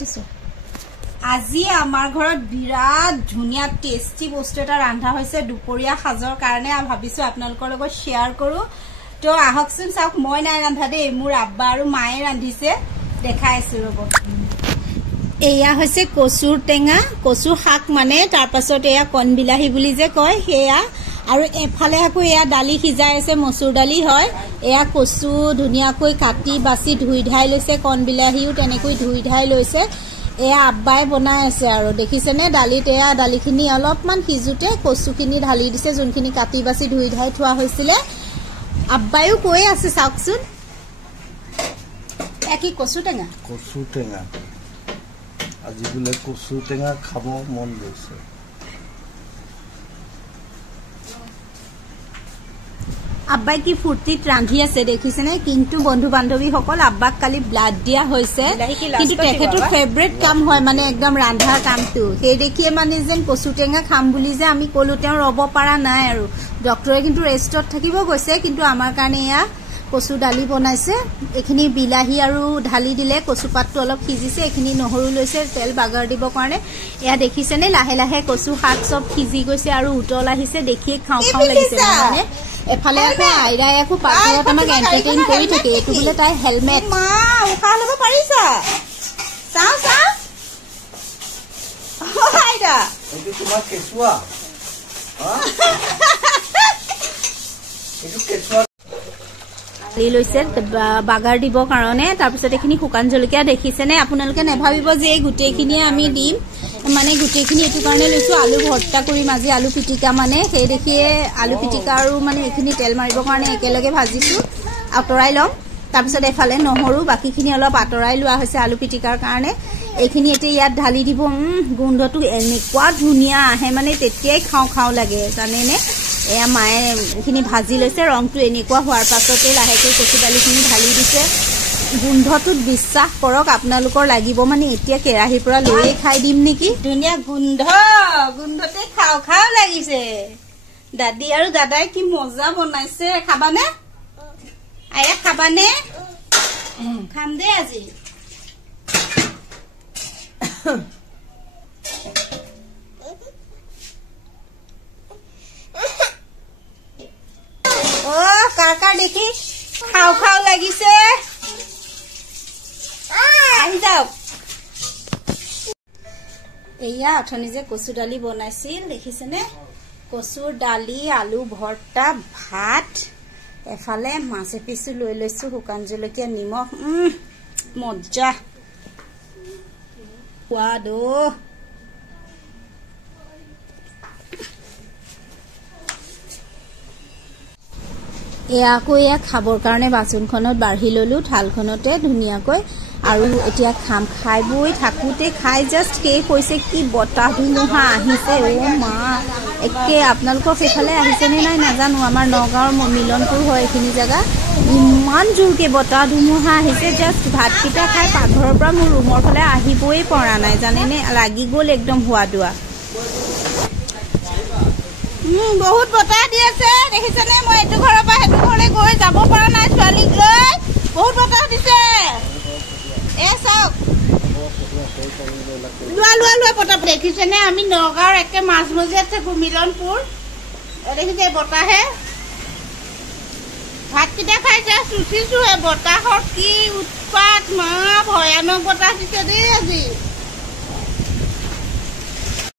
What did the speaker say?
দিছো আজি আমাৰ ঘৰত বিৰাট ধুনিয়া টেস্টি বস্তু এটা ৰান্ধা হৈছে দুপৰীয়া সাজৰ কাৰণে আৰু ভাবিছো আপোনালোকৰ লগত শেয়াৰ কৰো তো আহকচোন চাওক মই নাই ৰান্ধা দেই মোৰ আব্বা আৰু মায়ে ৰান্ধিছে দেখাইছো ৰব এয়া হৈছে কচুৰ টেঙা কচু শাক মানে তাৰ পাছত এয়া কণবিলাহী বুলি যে কয় সেয়া আৰু এফালে আকৌ এয়া দালি সিজাই আছে মসুৰ দালি হয় এয়া কচু ধুনিয়াকৈ কাটি বাছি ধুই ধাই লৈছে কণবিলাহীও তেনেকৈ ধুই ধাই লৈছে এয়া আব্বাই বনাই আছে আৰু দেখিছেনে দালিত এয়া দালিখিনি অলপমান সিজুতে কচুখিনি ঢালি দিছে যোনখিনি কাটি বাছি ধুই ধাই থোৱা হৈছিলে আব্বাইও কৈ আছে চাওকচোন কি কচু টেঙা আজি বোলে কচু টেঙা খাব মন গৈছে আব্বাই কি ফুৰ্তিত ৰান্ধি আছে দেখিছেনে কিন্তু বন্ধু বান্ধৱীসকল আব্বাক কালি ব্লাড দিয়া হৈছে কিন্তু তেখেতৰ ফেভৰেট কাম হয় মানে একদম ৰান্ধাৰ কামটো সেই দেখিয়ে মানে যেন কচু টেঙা খাম বুলি যে আমি কলো তেওঁ ৰব পৰা নাই আৰু ডক্টৰে কিন্তু ৰেষ্টত থাকিব গৈছে কিন্তু আমাৰ কাৰণে এয়া কচু দালি বনাইছে এখিনি বিলাহী আৰু ঢালি দিলে কচু পাতটো অলপ সিজিছে এখিনি নহৰু লৈছে তেল বাগাৰ দিব কাৰণে এয়া দেখিছেনে লাহে লাহে কচু শাক সব সিজি গৈছে আৰু উতল আহিছে দেখিয়ে খাও খাও লাগিছে মানে এফালে আকৌ আইৰাই আকৌ পাকঘৰত আমাক এন্টাৰটেইন কৰি থাকে এটো বোলে তাই হেলমেট মা উখা লব পাৰিছা চাও চাও আইৰা এটো তোমাৰ কেচুৱা এটো কেচুৱা লৈছে বাগাৰ দিব কাৰণে তাৰ পিছত এখিনি শুকান জলকীয়া দেখিছেনে আপোনালোকে নেভাবিব যে এই গুটেইখিনিয়ে আমি দিম মানে গুটেইখিনি এটো কাৰণে লৈছো আলু ভৰ্তা কৰি মাজি আলু পিটিকা মানে সেই দেখিয়ে আলু পিটিকা আৰু মানে এখিনি তেল মাৰিব কাৰণে একেলগে ভাজিছো আতৰাই লম তাৰ পিছত এফালে নহৰু বাকিখিনি অলপ আতৰাই লোৱা হৈছে আলু পিটিকাৰ কাৰণে এইখিনি এতে ইয়াত ঢালি দিব গোন্ধটো এনেকুৱা ধুনিয়া আহে মানে তেতিয়াই খাও খাও লাগে জানেনে এয়া মায়ে এখিনি ভাজি লৈছে ৰংটো এনেকুৱা হোৱাৰ পাছতে লাহেকৈ কচু দালিখিনি ঢালি দিছে গোন্ধটোত বিশ্বাস কৰক আপোনালোকৰ লাগিব মানে এতিয়া কেৰাহীৰ পৰা লৈ খাই দিম নেকি ধুনিয়া গোন্ধতে খাও খাও লাগিছে দাদি আৰু দাদাই কি মজা বনাইছে খাবানে আয়া খাবানে খাম দে আজি কাকা দেখি খাও খাও লাগিছে আহি যাও এয়া অথনি যে কচু দালি বনাইছিল দেখিছেনে কচুৰ দালি আলু ভৰ্তা ভাত এফালে মাছ এপিছো লৈ লৈছো শুকান জলকীয়া নিমখ মজা সোৱাদ এয়া আকৌ এয়া খাবৰ কাৰণে বাচনখনত বাঢ়ি ললো থালখনতে ধুনিয়াকৈ আৰু এতিয়া খাম খাই বই থাকোতে খাই জাস্ট শেষ হৈছে কি বতাহ ধুমুহা আহিছে ও মা একে আপোনালোকৰ সেফালে আহিছে নে নাই নাজানো আমাৰ নগাঁৱৰ মিলনপুৰ হয় এখিনি জায়গা ইমান জোৰকে বতাহ ধুমুহা আহিছে জাস্ট ভাতকিটা খাই পাকঘৰৰ পৰা মোৰ ৰুমৰ ফালে আহিবই পৰা নাই জানেনে লাগি গ'ল একদম হোৱাদুৱা বহুত বতাহ দি আছে দেখিছেনে মই এটো ঘৰৰ পৰা হেতু ঘৰলে গৈ যাব পৰা নাই ছোৱালীক লৈ বহুত বতাহ দিছে এ চাওক লোৱা বতাহ দেখিছেনে আমি নগাঁৱৰ একে মাজমজিয়াত থাকো মিলনপুৰ দেখিছে বতাহে ভাতকিটা খাই উঠিছো বতাহৰ কি উৎপাত মা ভয়ানক বতাহ দিছে দেই আজি